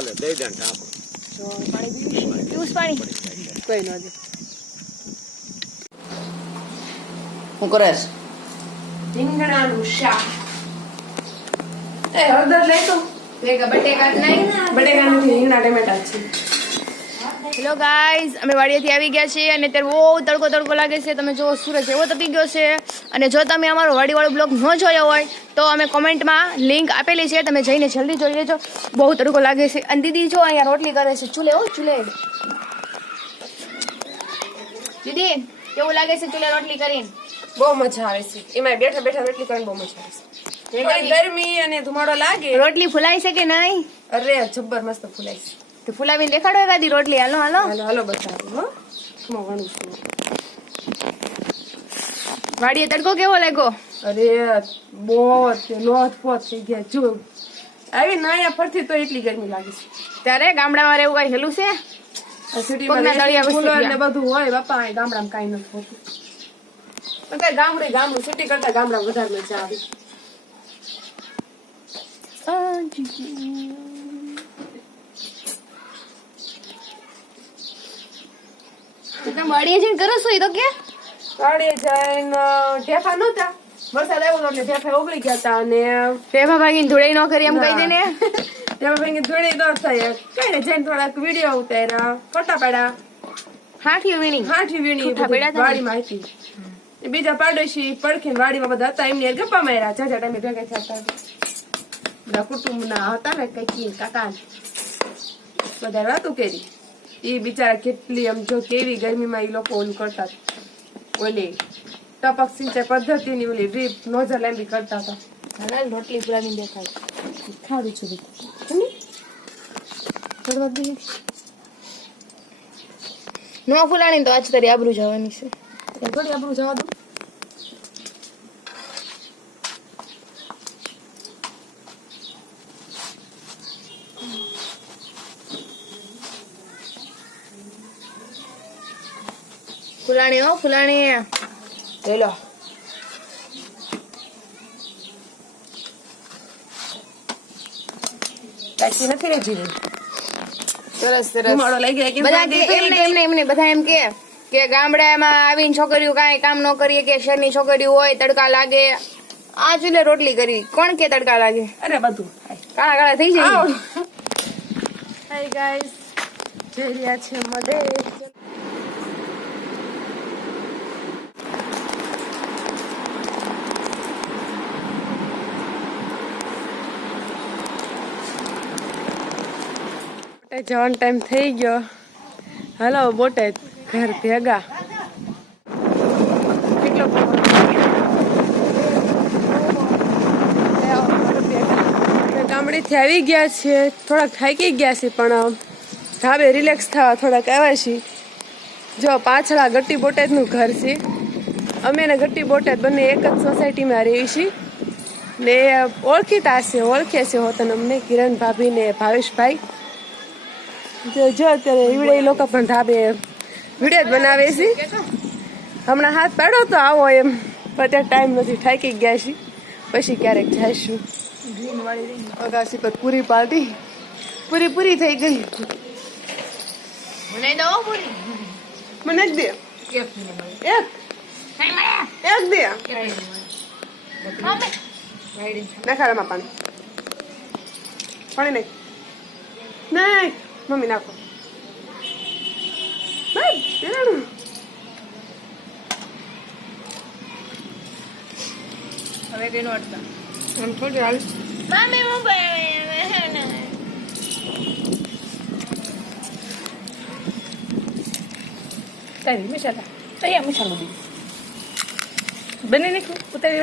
હાલે દઈ દે પાણી કઈ ન દે હું કરેશ? રીંગણાનું શાક. એ હળદર લઈ તો. ભેગા બટેકા નહીં બટેકા નથી રીંગણા ટમેટા છે. હેલો ગાઈઝ અમે વાડીએથી આવી ગયા છીએ અને અત્યારે બહુ તડકો તડકો લાગે છે. તમે જો સૂરજ એવો તપી ગયો છે. અને જો તમે અમારો વાડીવાળો બ્લોગ ન જોયો હોય તો અમે કોમેન્ટમાં લિંક આપેલી છે. તમે જઈને જલ્દી જોઈ લેજો. બહુ તડકો લાગે છે. અને દીદી જો અહીંયા રોટલી કરે છે. ચૂલે હો ચૂલે. દીદી કેવું લાગે છે ચૂલે રોટલી કરીને? બહુ મજા આવે છે. એમાં બેઠા બેઠા રોટલી કરીને બહુ મજા આવે છે. ગરમી અને ધુમાડો લાગે. રોટલી ફુલાય છે કે નહીં? અરે જબ્બર મસ્ત ફૂલાય છે. તો ફૂલાવીને દેખાડો એકાદી રોટલી. હાલો હાલો. હાલો હાલો બતાવું હો. છું. વાડીએ તડકો કેવો લાગ્યો? અરે બહુ જ લોથ પોત થઈ ગયા. જો આવી નાયા ફરતી તો એટલી ગરમી લાગે છે. ત્યારે ગામડામાં રહેવું કઈ હેલું છે? સિટીમાં. બધું હોય બાપા ગામડામાં કાંઈ નથી હોતું. અત્યારે ગામડે ગામડું સિટી કરતા ગામડા વધારે મજા આવે. તમે વાડીએ જઈને કરો છો એ તો કે? અડીએ જઈને ઢેફા નહોતા. વરસાદ આવ્યો એટલે ઢેફા ઓગળી ગયા હતા અને રેફા ભાગીને ધોળાઈ ન કરી એમ કહી દે ને. તેમાં ભાગીને ધોળી ન થાય કઈ ને જઈને થોડાક વીડિયો ઉતાર્યા ફોટા પાડ્યા. હાથી વીણી. હાઠી વીણી? વાડીમાં હતી બીજા પાડોશી પડખે વાડીમાં બધા હતા એમની ગપ્પા માર્યા. જાજા ટાઈમે ભેગા થયા બધા કુટુંબના હતા ને કઈ કાકા બધા વાતું કરી. એ બિચારા કેટલી આમ જો કેવી ગરમીમાં એ લોકો ઓલું કરતા હતા. ઓલી ટપક સિંચાઈ પદ્ધતિની ઓલી ડ્રીપ નોઝલ એમ કરતા હતા. હાલ રોટલી પુરાની દેખાય. ખાડું છે બધી. થોડું નો ફૂલાણી તો આજ તારી આબરું જવાની છે. એ થોડી આબરું જવા દો. ફૂલાણી હો ફૂલાણી લઈ લો. કાચી નથી રહી જીવી સરસ સરસ. ધુમાડો લઈ ગયા કે બધા એમને એમને એમને બધા એમ કે કે ગામડામાં આવીને છોકરીઓ કાંઈ કામ ન કરીએ કે શહેરની છોકરીઓ હોય તડકા લાગે. આ ચૂલે રોટલી કરી. કોણ કે તડકા લાગે? અરે બધું. કાળા કાળા થઈ જાય હાય ગાઈસ જઈ રહ્યા છે બોટાદ જવાનો ટાઈમ થઈ ગયો. હાલો, બોટે ઘર ભેગા. ગામડેથી આવી ગયા છીએ. થોડાક થાકી ગયા છીએ, પણ ધાબે રિલેક્સ થવા થોડાક આવ્યા છીએ. જો, પાછળ ગટ્ટી બોટેજનું ઘર છે. અમે ને ગટ્ટી બોટેદ બંને એક જ સોસાયટીમાં રહીએ છીએ. ને ઓળખીતા છે, ઓળખે છે હોતન અમને કિરણ ભાભી ને ભાવેશભાઈ. જો અત્યારે એવડે એ લોકો પણ ધાબે વીડિયો જ બનાવે છે. હમણાં હાથ પાડો તો આવો એમ. પણ અત્યારે ટાઈમ નથી થાકી ગયા છે પછી ક્યારેક જઈશું. અગાસી પર પૂરી પાર્ટી પૂરી પૂરી થઈ ગઈ. મને જ દે. એક એક. દે. નાખાડામાં પાણી. પાણી નહીં. નાખ મમ્મી નાખો. હવે કઈ નોટતા આમ થોડી હાલ. મમ્મી મોબાઈલ તારી મિશાલા તૈયાર મિશાલું બને નાખ્યું? ઉતારી